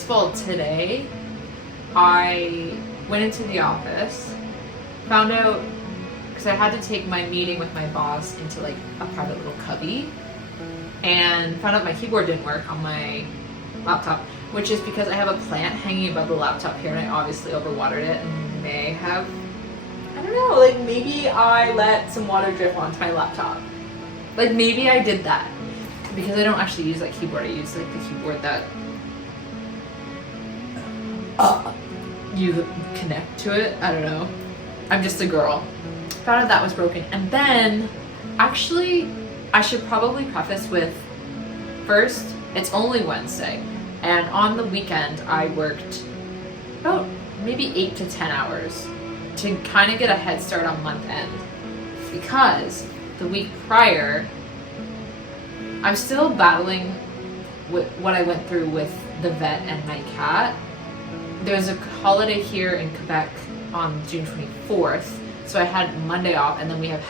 first of all, today I went into the office, found out, because I had to take my meeting with my boss into like a private little cubby, and found out my keyboard didn't work on my laptop, which is because I have a plant hanging above the laptop here, and I obviously overwatered it and may have, I don't know, like maybe I let some water drip onto my laptop. Like maybe I did that, because I don't actually use that keyboard. I use like the keyboard that you connect to it. I don't know. I'm just a girl. Found out that was broken. And then, actually, I should probably preface with, first, it's only Wednesday. And on the weekend, I worked about maybe 8 to 10 hours to kind of get a head start on month end. Because the week prior, I'm still battling with what I went through with the vet and my cat. There's a holiday here in Quebec on June 24th, so I had Monday off, and then we have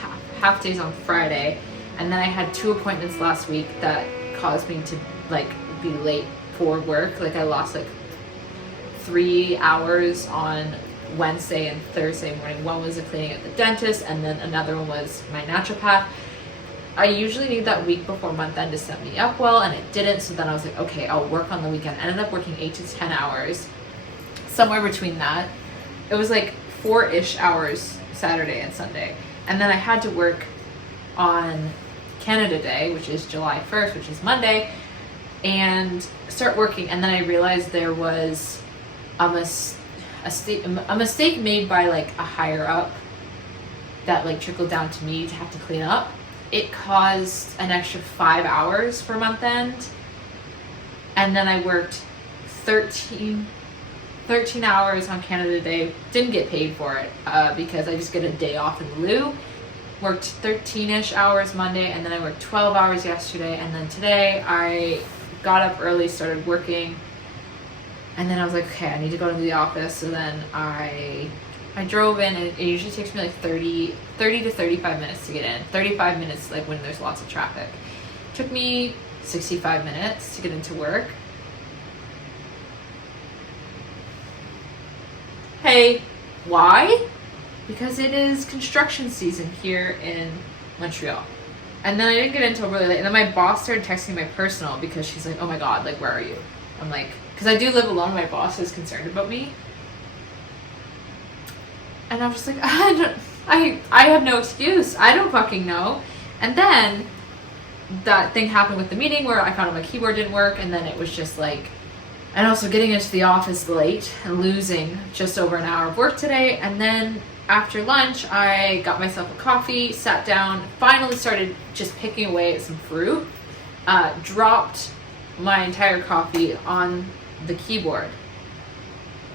half days on Friday, and then I had 2 appointments last week that caused me to like be late for work. Like I lost like 3 hours on Wednesday and Thursday morning. One was a cleaning at the dentist, and then another one was my naturopath. I usually need that week before month end to set me up well, and it didn't. So then I was like, okay, I'll work on the weekend. I ended up working 8 to 10 hours, somewhere between that. It was like 4-ish hours Saturday and Sunday. And then I had to work on Canada Day, which is July 1st, which is Monday, and start working. And then I realized there was a mistake made by like a higher up that like trickled down to me to have to clean up. It caused an extra 5 hours for month end. And then I worked 13 hours on Canada Day. Didn't get paid for it because I just get a day off in lieu. Worked 13-ish hours Monday, and then I worked 12 hours yesterday. And then today I got up early, started working. And then I was like, okay, I need to go to the office. So then I drove in, and it usually takes me like 30 to 35 minutes to get in. 35 minutes like when there's lots of traffic. Took me 65 minutes to get into work. Hey, why? Because it is construction season here in Montreal. And then I didn't get in until really late. And then my boss started texting my personal because she's like, oh my God, like, where are you? I'm like, because I do live alone. My boss is concerned about me. And I'm just like, I have no excuse. I don't fucking know. And then that thing happened with the meeting where I found out my keyboard didn't work, and then it was just like, and also getting into the office late and losing just over an hour of work today. And then after lunch, I got myself a coffee, sat down, finally started just picking away at some fruit, dropped my entire coffee on the keyboard.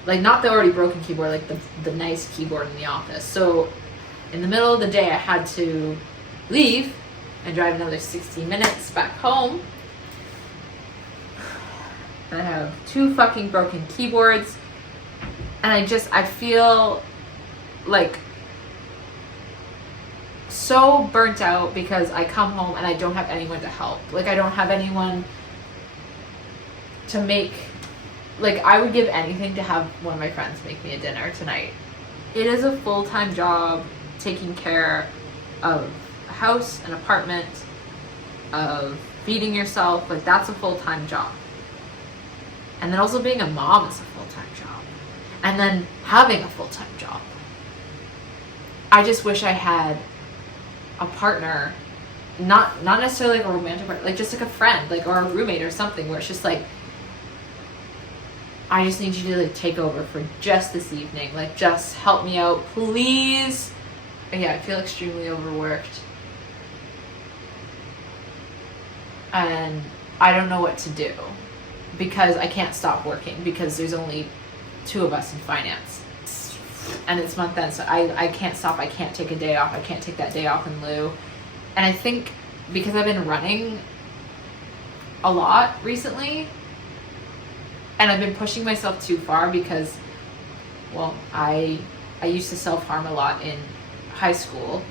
Like not the already broken keyboard, like the nice keyboard in the office. So in the middle of the day, I had to leave and drive another 60 minutes back home. And I have 2 fucking broken keyboards. And I feel like so burnt out because I come home and I don't have anyone to help. Like I don't have anyone to make, like I would give anything to have one of my friends make me a dinner tonight. It is a full-time job taking care of a house, an apartment, of feeding yourself. Like that's a full-time job. And then also being a mom is a full-time job. And then having a full-time job. I just wish I had a partner, not necessarily like a romantic partner, like just like a friend, like or a roommate or something, where it's just like, I just need you to like take over for just this evening. Like just help me out, please. And yeah, I feel extremely overworked. And I don't know what to do because I can't stop working because there's only 2 of us in finance. And it's month end, so I can't stop. I can't take a day off. I can't take that day off in lieu. And I think because I've been running a lot recently, and I've been pushing myself too far because, well, I used to self-harm a lot in high school,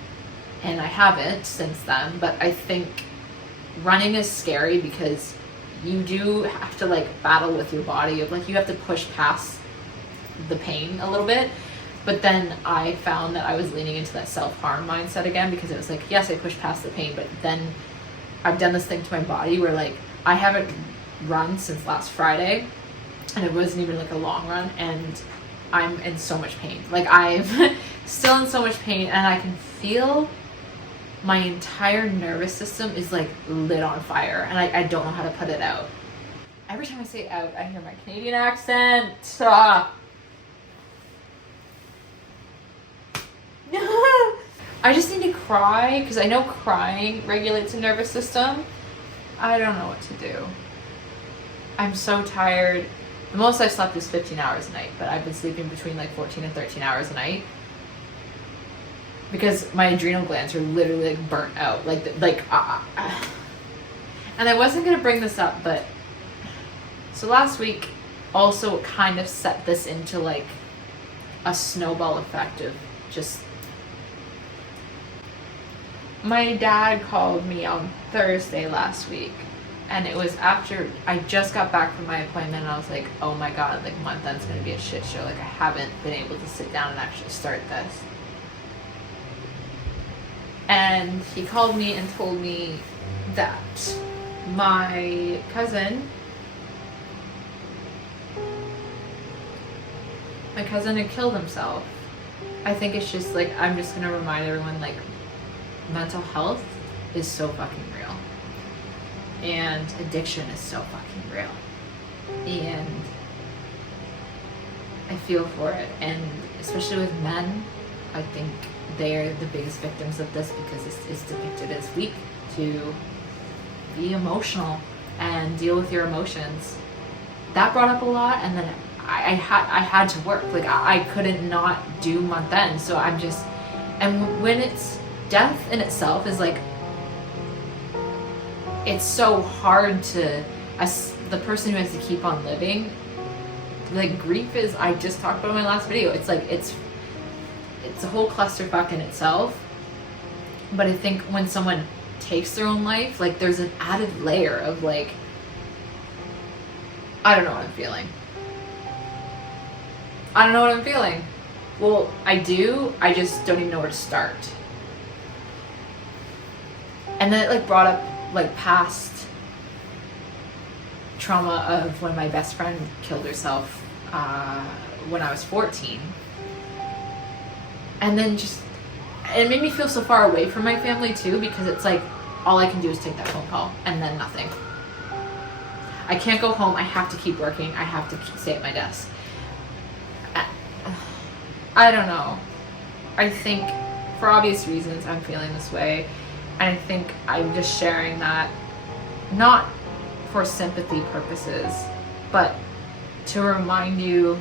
and I haven't since then, but I think running is scary because you do have to like battle with your body of like, you have to push past the pain a little bit. But then I found that I was leaning into that self-harm mindset again, because it was like, yes, I pushed past the pain, but then I've done this thing to my body where like I haven't run since last Friday, and it wasn't even like a long run, and I'm in so much pain. Like I'm still in so much pain, and I can feel my entire nervous system is like lit on fire, and I don't know how to put it out. Every time I say out, I hear my Canadian accent. I just need to cry, because I know crying regulates the nervous system. I don't know what to do. I'm so tired. The most I've slept is 15 hours a night, but I've been sleeping between like 14 and 13 hours a night, because my adrenal glands are literally like burnt out. And I wasn't gonna bring this up, but so last week also kind of set this into like a snowball effect of just. My dad called me on Thursday last week, and it was after I just got back from my appointment, and I was like, oh my god, like month end's gonna be a shit show. Like I haven't been able to sit down and actually start this. And he called me and told me that my cousin had killed himself. I think it's just like, I'm just gonna remind everyone, like, mental health is so fucking real, and addiction is so fucking real, and I feel for it. And especially with men, I think they're the biggest victims of this, because it's depicted as weak to be emotional and deal with your emotions. That brought up a lot, and then I had to work. Like I couldn't not do month end, so I'm just, and when it's death in itself is like, it's so hard to, as the person who has to keep on living, like grief is, I just talked about in my last video, it's like it's a whole clusterfuck in itself. But I think when someone takes their own life, like there's an added layer of like, I don't know what I'm feeling. Well, I do, I just don't even know where to start. And then it like brought up like past trauma of when my best friend killed herself when I was 14. And then just, it made me feel so far away from my family too, because it's like all I can do is take that phone call and then nothing. I can't go home, I have to keep working, I have to stay at my desk. I don't know. I think for obvious reasons I'm feeling this way. And I think I'm just sharing that, not for sympathy purposes, but to remind you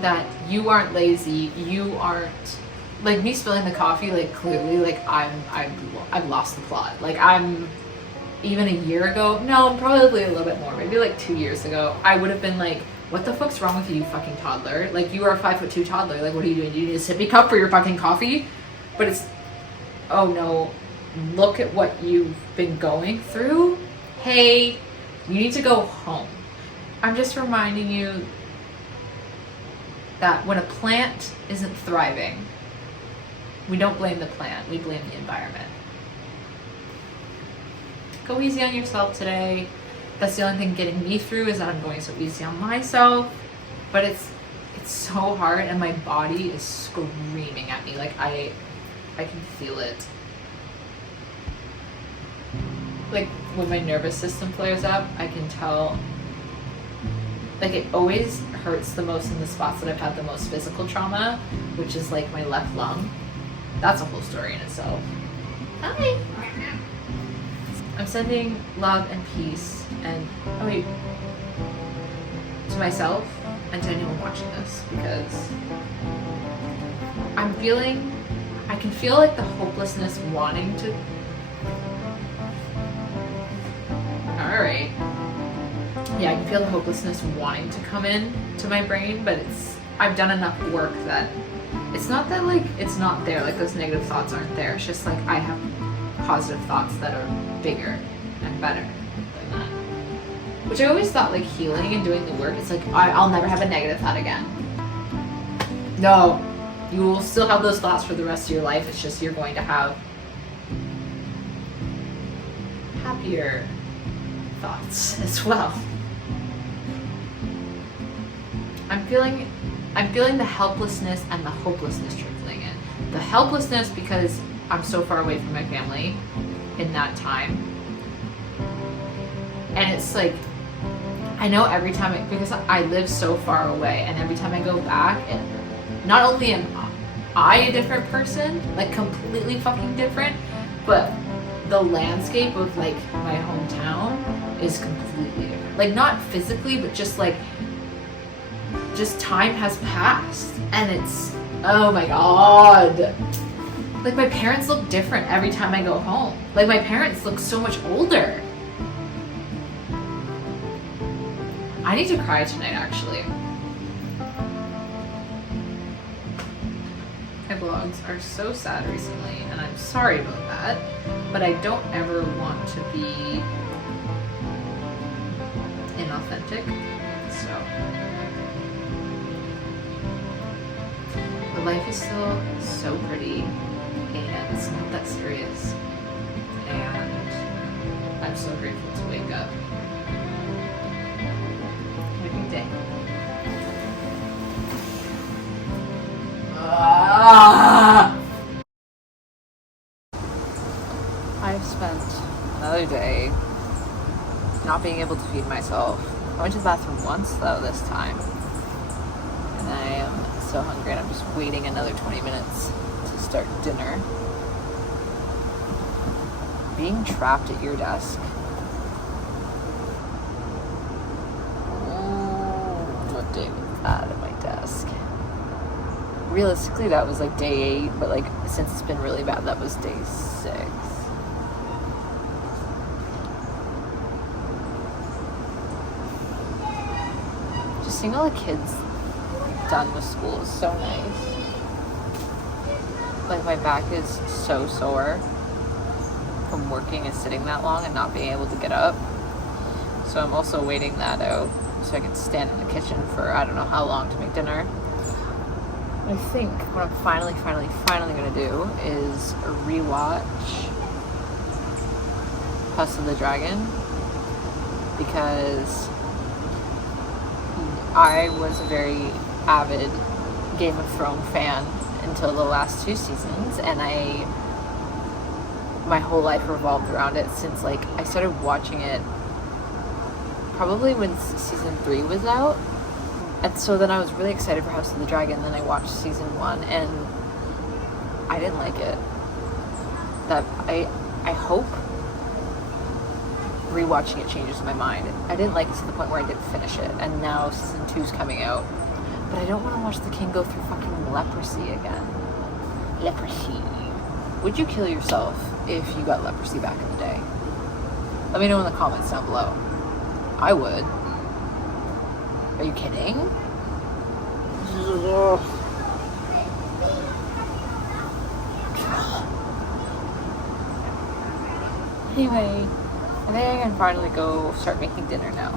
that you aren't lazy, you aren't, like me spilling the coffee, like clearly, like I've lost the plot. Like I'm, even a year ago, no, probably a little bit more, maybe like 2 years ago, I would have been like, what the fuck's wrong with you, you fucking toddler? Like you are a 5'2" toddler, like what are you doing? Do you need a sippy cup for your fucking coffee? But it's, oh no, look at what you've been going through. Hey, you need to go home. I'm just reminding you that when a plant isn't thriving, we don't blame the plant, we blame the environment. Go easy on yourself today. That's the only thing getting me through, is that I'm going so easy on myself. But it's so hard, and my body is screaming at me. Like I can feel it. Like when my nervous system flares up, I can tell, like it always hurts the most in the spots that I've had the most physical trauma, which is like my left lung. That's a whole story in itself. Hi. I'm sending love and peace and to myself and to anyone watching this, because I can feel like the hopelessness wanting to. Alright. Yeah, I can feel the hopelessness wanting to come in to my brain, but I've done enough work that it's not that like it's not there, like those negative thoughts aren't there. It's just like I have positive thoughts that are bigger and better than that. Which I always thought like healing and doing the work, it's like, I'll never have a negative thought again. No, you will still have those thoughts for the rest of your life. It's just you're going to have happier thoughts as well. I'm feeling the helplessness and the hopelessness trickling in. The helplessness because I'm so far away from my family in that time. And it's like, I know every time, because I live so far away, and every time I go back, not only am I a different person, like completely fucking different, but the landscape of like my hometown is completely different. Like not physically, but just like, just time has passed, and it's, oh my god. Like my parents look different every time I go home. Like my parents look so much older. I need to cry tonight, actually. My vlogs are so sad recently, and I'm sorry about that, but I don't ever want to be inauthentic, so. But life is still so pretty, and it's not that serious, and I'm so grateful to wake up. Day. I've spent another day not being able to feed myself. I went to the bathroom once though this time, and I am so hungry and I'm just waiting another 20 minutes to start dinner. Being trapped at your desk. Day was that at my desk? Realistically, that was like day 8, but like since it's been really bad, that was day 6. Just seeing all the kids done with school is so nice. Like my back is so sore from working and sitting that long and not being able to get up. So I'm also waiting that out, so I can stand in the kitchen for I don't know how long to make dinner. I think what I'm finally gonna do is rewatch House of the Dragon, because I was a very avid Game of Thrones fan until the last 2 seasons, and my whole life revolved around it since like I started watching it probably when season 3 was out. And so then I was really excited for House of the Dragon. Then I watched season 1 and I didn't like it. That I hope rewatching it changes my mind. I didn't like it to the point where I didn't finish it. And now season 2's coming out. But I don't want to watch the king go through fucking leprosy again. Leprosy. Would you kill yourself if you got leprosy back in the day? Let me know in the comments down below. I would. Are you kidding? Anyway, I think I can finally go start making dinner now.